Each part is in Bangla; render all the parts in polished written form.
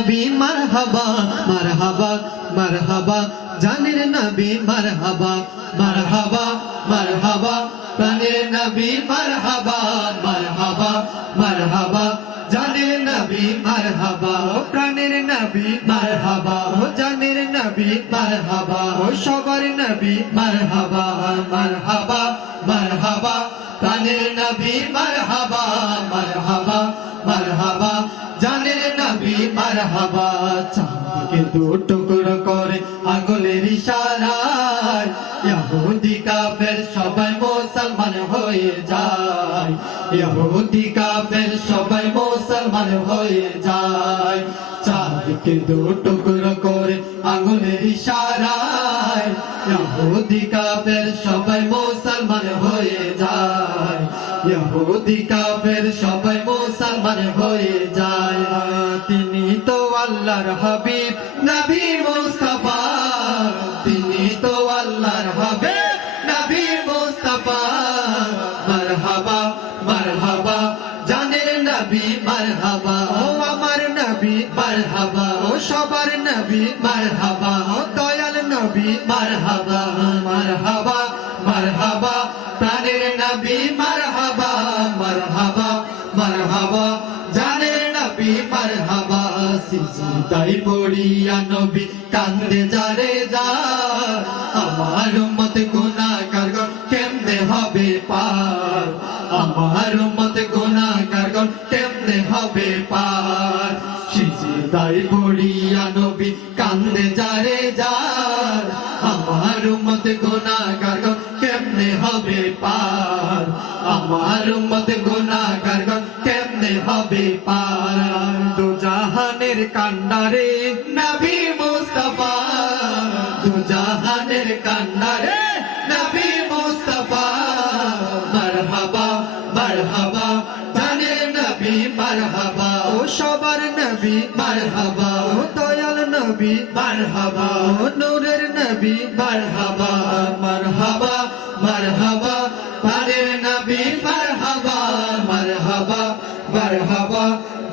নবী মারহাবা মারহাবা মারহাবা জানের নবী মারহাবা মারহাবা মারহাবা প্রাণের নবী মারহাবা মারহাবা মারহাবা জানের নবী মারহাবা প্রাণের নবী মারহাবা জানের নবী মারহাবা সবার নবী মারহাবা মারহাবা মারহাবা প্রাণের নবী মারহাবা মারহাবা মারহাবা জানের নবী মারহাবা চাঁদকে দু টুকরো করে আঙ্গুলের ইশারায় ইহুদি কাফের সবাই মুসলমান হয়ে যায় ইহুদি কাফের সবাই মুসলমান হয়ে যায় চাঁদকে দু টুকরো করে আঙ্গুলের ইশারায় ইহুদি কাফের সবাই মুসলমান হয়ে যায় ইহুদি কাফের সবাই মুসলমান হয়ে যায় তিনি তো আল্লাহর হাবিব নবী মুস্তাফা তিনি তো আল্লাহর হাবিব নবী মুস্তাফা মারহাবা মারহাবা জানের নবী মারহাবা ও আমার নবী মারহাবা ও সবার নবী মারহাবা ও দয়াল নবী মারহাবা মারহাবা মারহাবা প্রাণের নবী মারহাবা মারহাবা মারহাবা জানের নবী মারহাবা সিজদায় পড়িয়া নবী কান্দে যারে যা আমার উম্মত গুনাহগার গণ কেমনে হবে পার আমার উম্মত গুনাহগার গণ কেমনে হবে পার সিজদায় পড়িয়া নবী কান্দে যারে যা আমার উম্মত গুনাহগার গণ কেমনে হবে পার আমার উম্মত গুনাহগার গণ কেমনে হবে পার দু জাহানের কান্ডারে নবী মুস্তাফা দু জাহানের কান্ডারে নবী মুস্তাফা মারহাবা মারহাবা জানের নবী মারহাবা ও সবার নবী মারহাবা ও দয়াল নবী মারহাবা ও নূরের নবী মারহাবা মারহাবা মারহাবা প্রাণের নবী মারহাবা মারহাবা মারহাবা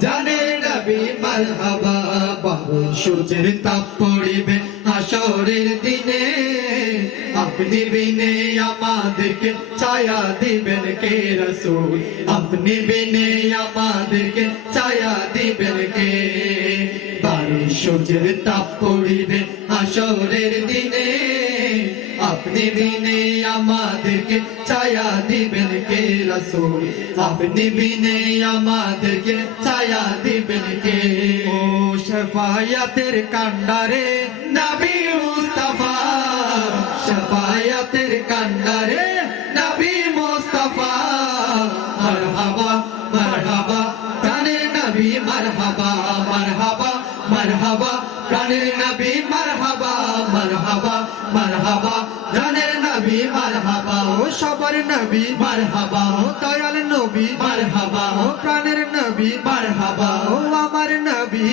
জানের নবী মারহাবা বারো সূর্যের তাপ পড়িবে হাসরের দিনে আপনি বিনে আমাদেরকে ছায়া দিবেন কে রাসূল আপনি বিনে আমাদেরকে ছায়া দিবেন কে বারো সূর্যের তাপ পড়িবে হাসরের দিনে আপনি বিনে আমাদেরকে ছায়া দিবেন কে রাসূল আপনি বিনে আমাদেরকে ছায়া দিবেন কে ও শাফায়াতের কান্ডারে নবী মুস্তাফা শাফায়াতের কান্ডারে নবী মুস্তাফা মারহাবা মারহাবা প্রাণের নবী মারহাবা মারহাবা মারহাবা প্রাণের নবী মারহাবা মারহাবা মারহাবা জানের নবী মারহাবা ও সবার নবী মারহাবা ও দয়াল নবী মারহাবা ও প্রাণের নবী মারহাবা ও আমার নবী